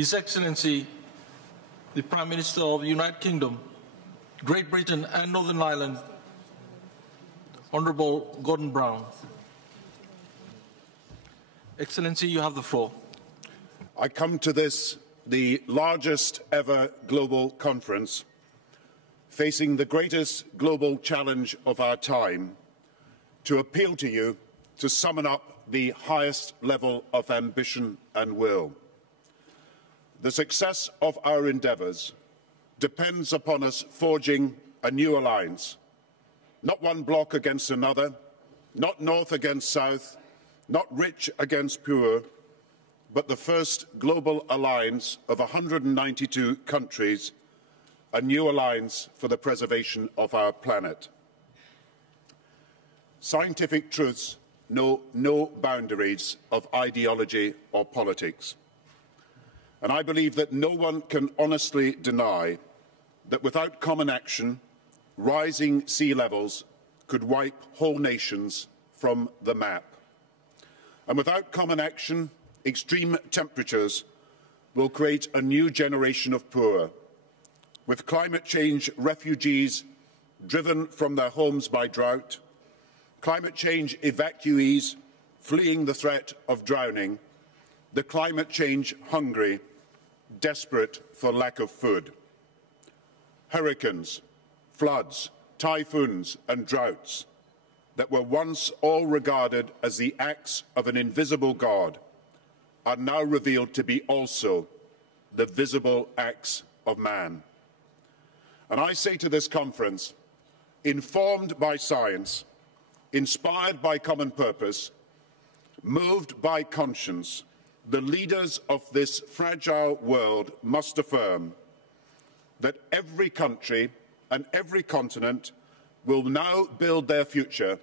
His Excellency, the Prime Minister of the United Kingdom, Great Britain and Northern Ireland, Honourable Gordon Brown. Excellency, you have the floor. I come to this, the largest ever global conference, facing the greatest global challenge of our time, to appeal to you to summon up the highest level of ambition and will. The success of our endeavours depends upon us forging a new alliance, not one bloc against another, not north against south, not rich against poor, but the first global alliance of 192 countries, a new alliance for the preservation of our planet. Scientific truths know no boundaries of ideology or politics. And I believe that no one can honestly deny that without common action, rising sea levels could wipe whole nations from the map. And without common action, extreme temperatures will create a new generation of poor, with climate change refugees driven from their homes by drought, climate change evacuees fleeing the threat of drowning, the climate change hungry, desperate for lack of food. Hurricanes, floods, typhoons and droughts that were once all regarded as the acts of an invisible God are now revealed to be also the visible acts of man. And I say to this conference, informed by science, inspired by common purpose, moved by conscience, the leaders of this fragile world must affirm that every country and every continent will now build their future,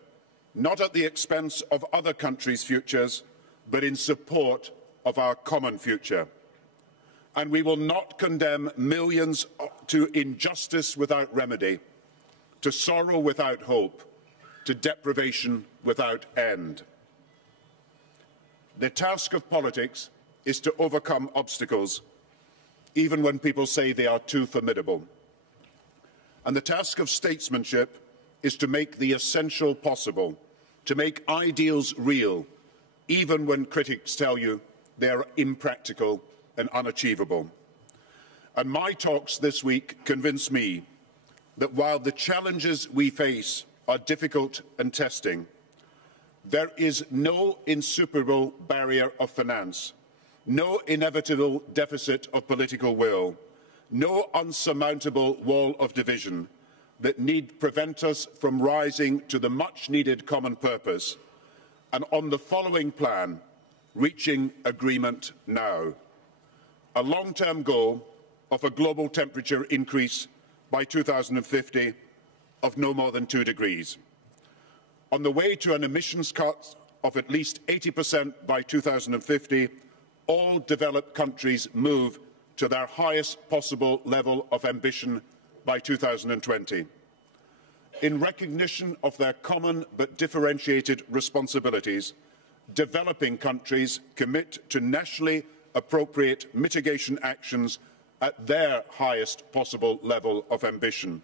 not at the expense of other countries' futures, but in support of our common future. And we will not condemn millions to injustice without remedy, to sorrow without hope, to deprivation without end. The task of politics is to overcome obstacles, even when people say they are too formidable. And the task of statesmanship is to make the essential possible, to make ideals real, even when critics tell you they are impractical and unachievable. And my talks this week convince me that while the challenges we face are difficult and testing, there is no insuperable barrier of finance, no inevitable deficit of political will, no unsurmountable wall of division that need prevent us from rising to the much-needed common purpose, and on the following plan, reaching agreement now. A long-term goal of a global temperature increase by 2050 of no more than 2 degrees. On the way to an emissions cut of at least 80% by 2050, all developed countries move to their highest possible level of ambition by 2020. In recognition of their common but differentiated responsibilities, developing countries commit to nationally appropriate mitigation actions at their highest possible level of ambition,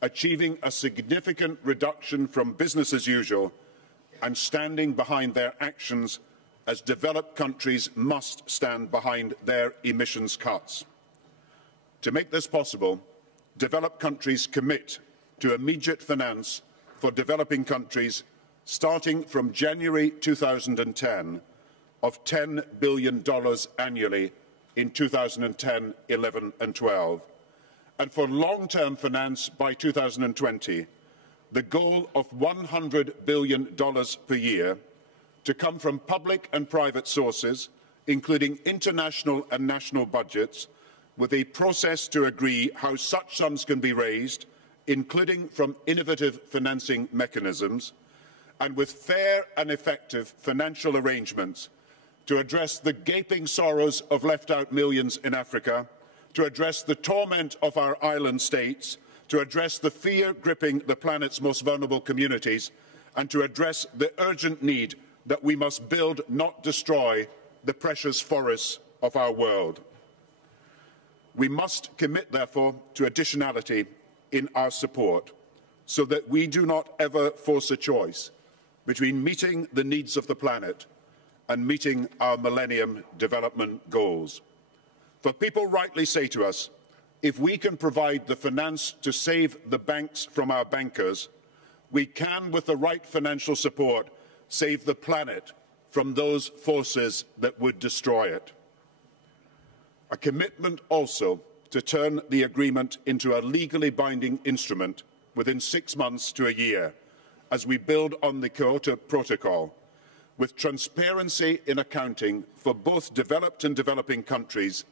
achieving a significant reduction from business as usual and standing behind their actions as developed countries must stand behind their emissions cuts. To make this possible, developed countries commit to immediate finance for developing countries starting from January 2010 of $10 billion annually in 2010, 11 and 12. And for long-term finance by 2020, the goal of $100 billion per year to come from public and private sources, including international and national budgets, with a process to agree how such sums can be raised, including from innovative financing mechanisms, and with fair and effective financial arrangements to address the gaping sorrows of left-out millions in Africa, to address the torment of our island states, to address the fear gripping the planet's most vulnerable communities, and to address the urgent need that we must build, not destroy, the precious forests of our world. We must commit, therefore, to additionality in our support so that we do not ever force a choice between meeting the needs of the planet and meeting our Millennium Development Goals. For people rightly say to us, if we can provide the finance to save the banks from our bankers, we can, with the right financial support, save the planet from those forces that would destroy it. A commitment also to turn the agreement into a legally binding instrument within 6 months to a year, as we build on the Kyoto Protocol, with transparency in accounting for both developed and developing countries,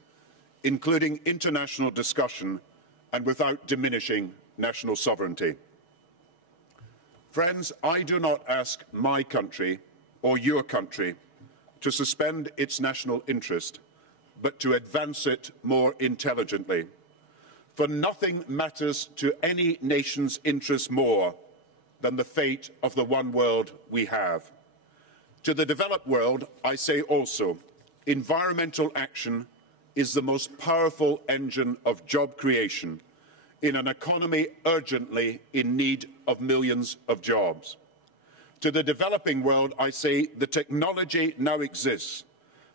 including international discussion and without diminishing national sovereignty. Friends, I do not ask my country or your country to suspend its national interest, but to advance it more intelligently. For nothing matters to any nation's interests more than the fate of the one world we have. To the developed world, I say also, environmental action is the most powerful engine of job creation in an economy urgently in need of millions of jobs. To the developing world, I say the technology now exists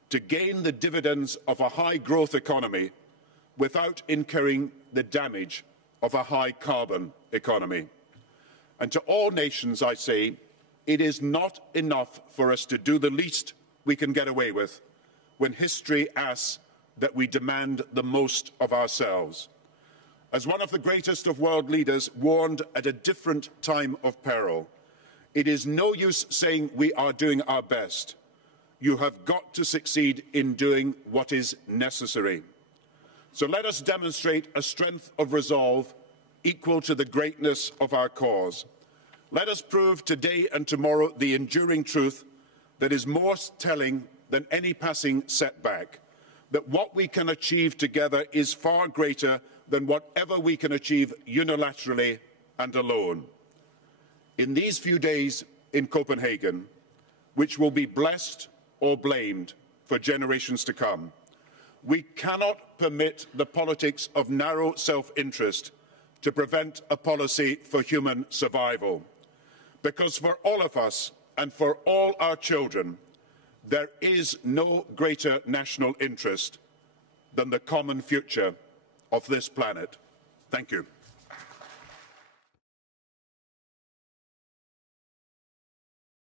to gain the dividends of a high-growth economy without incurring the damage of a high-carbon economy. And to all nations, I say, it is not enough for us to do the least we can get away with when history asks that we demand the most of ourselves. As one of the greatest of world leaders warned at a different time of peril, it is no use saying we are doing our best. You have got to succeed in doing what is necessary. So let us demonstrate a strength of resolve equal to the greatness of our cause. Let us prove today and tomorrow the enduring truth that is more telling than any passing setback, that what we can achieve together is far greater than whatever we can achieve unilaterally and alone. In these few days in Copenhagen, which will be blessed or blamed for generations to come, we cannot permit the politics of narrow self-interest to prevent a policy for human survival. Because for all of us and for all our children, there is no greater national interest than the common future of this planet. Thank you.